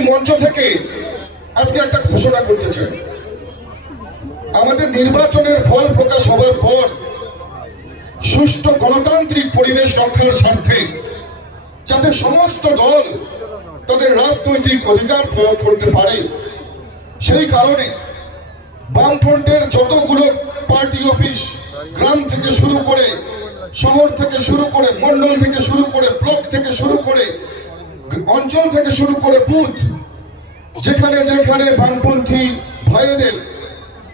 এই মঞ্চ থেকে আজকে একটা ঘোষণা করতে চাই। আমাদের নির্বাচনের ফল প্রকাশ হবার পর সুষ্ঠু গণতান্ত্রিক পরিবেশ রক্ষার স্বার্থে যাতে সমস্ত দল তাদের রাজনৈতিক অধিকার প্রয়োগ করতে পারে, সেই কারণে বামফ্রন্টের যতগুলো পার্টি অফিস গ্রাম থেকে শুরু করে শহর থেকে শুরু করে মন্ডল থেকে শুরু করে ব্লক থেকে শুরু করে অঞ্চল থেকে শুরু করে বুথ যেখানে যেখানে বামপন্থী ভাইদের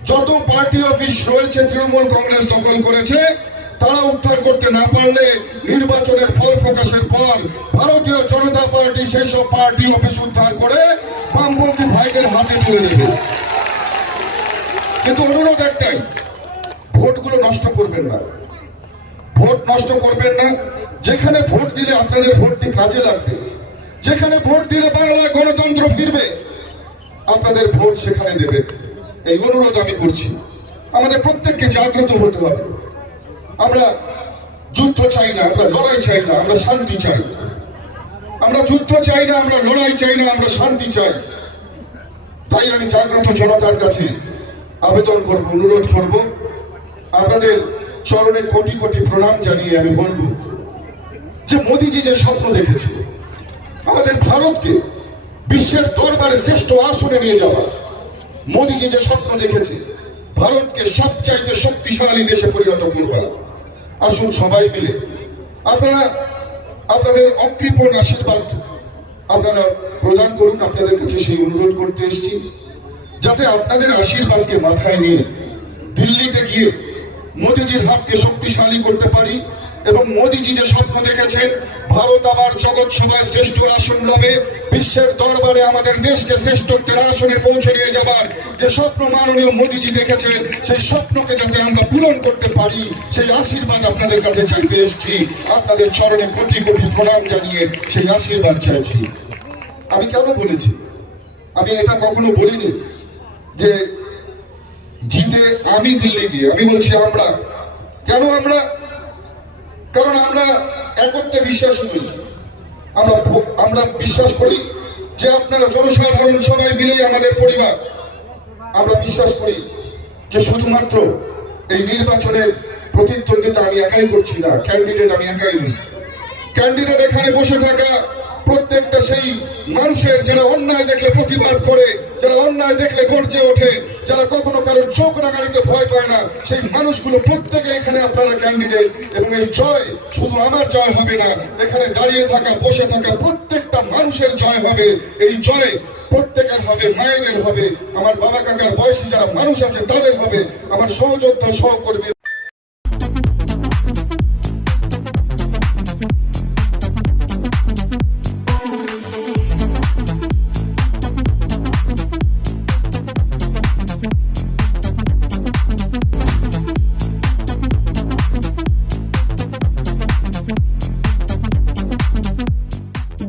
যত পার্টি অফিস রয়েছে, তৃণমূল কংগ্রেস দখল করেছে, তারা উদ্ধার করতে না পারলে নির্বাচনের ফল প্রকাশের পর ভারতীয় জনতা পার্টি সেই সব পার্টি অফিস উদ্ধার করে বামপন্থী ভাইদের হাতে তুলে দেবে। কিন্তু অনুরোধ একটাই, ভোটগুলো নষ্ট করবেন না। ভোট নষ্ট করবেন না। যেখানে ভোট দিলে আপনাদের ভোটটি কাজে লাগবে। যেখানে ভোট দিলে বাংলায় গণতন্ত্র ফিরবে। আপনাদের ভোট সেখানে দেবেন এই অনুরোধ আমি করছি। আমাদের প্রত্যেককে জাগ্রত হতে হবে। আমরা যুদ্ধ চাই না, আমরা লড়াই চাই না, আমরা শান্তি চাই। আমরা যুদ্ধ চাই না, আমরা লড়াই চাই না, আমরা শান্তি চাই। তাই আমি জাগ্রত জনতার কাছে আবেদন করব, অনুরোধ করব। আপনাদের চরণে কোটি কোটি প্রণাম জানিয়ে আমি বলব যে, মোদিজি যে স্বপ্ন দেখেছে, আমাদের ভারতকে বিশ্বের দরবারে শ্রেষ্ঠ আসনে নিয়ে যাওয়া। মোদিজি যে স্বপ্ন দেখেছে, ভারতকে সবচাইতে শক্তিশালী দেশে পরিণত করবার। আসুন সবাই মিলে, আপনারা আপনাদের অকৃপণ আশীর্বাদ আপনারা প্রদান করুন, আপনাদের কাছে সেই অনুরোধ করতে এসেছি। যাতে আপনাদের আশীর্বাদকে মাথায় নিয়ে দিল্লিতে গিয়ে মোদিজির হাতকে শক্তিশালী করতে পারি এবং মোদিজি যে স্বপ্ন দেখেছেন, ভারত আবার জগৎ সভায় শ্রেষ্ঠ আসন লাভে বিশ্বের দরবারে আমাদের দেশকে শ্রেষ্ঠত্বের আসনে পৌঁছে নিয়ে যাবার যে স্বপ্ন মাননীয় মোদীজি দেখেছেন, সেই স্বপ্নকে যাতে আমরা পূরণ করতে পারি, সেই আশীর্বাদ আপনাদের কাছে চাইতে এসেছি। আপনাদের চরণে কোটি কোটি প্রণাম জানিয়ে সেই আশীর্বাদ চাইছি। আমি কেন বলেছি? আমি এটা কখনো বলিনি যে জিতে আমি দিল্লি গিয়ে, আমি বলছি আমরা। কেন আমরা? কারণ আমরা একত্রে বিশ্বাস করি। আমরা আমরা বিশ্বাস করি যে আপনারা জনসাধারণ সবাই মিলেই আমাদের পরিবার, আমরা বিশ্বাস করি যে শুধুমাত্র এই নির্বাচনের প্রতিদ্বন্দ্বিতা আমি একাই করছি না ক্যান্ডিডেট আমি একাই নই। ক্যান্ডিডেট এখানে বসে থাকা প্রত্যেকটা সেই মানুষের, যারা অন্যায় দেখলে প্রতিবাদ করে, যারা অন্যায় দেখলে গর্জে ওঠে চোখ রাগানিতে ভয় পায় না। সেই মানুষগুলো প্রত্যেকে এখানে আপনারা ক্যান্ডিডেট এবং এই জয় শুধু আমার জয় হবে না, এখানে দাঁড়িয়ে থাকা, বসে থাকা প্রত্যেকটা মানুষের জয় হবে। এই জয় প্রত্যেকের হবে, মায়েদের হবে। আমার বাবা কাকার বয়সী যারা মানুষ আছে তাদের হবে। আমার সহযোদ্ধা সহকর্মী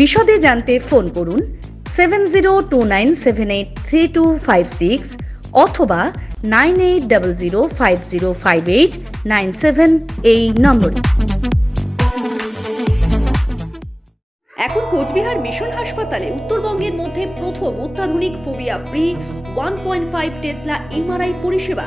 বিশদে জানতে ফোন করুন seven zero two nine seven eight three two five six অথবা nine eight double zero five zero five eight nine seven এই নম্বরে। এখন কোচবিহার মিশন হাসপাতালে উত্তরবঙ্গের মধ্যে প্রথম অত্যাধুনিক phobia free one point five tesla MRI পরিষেবা।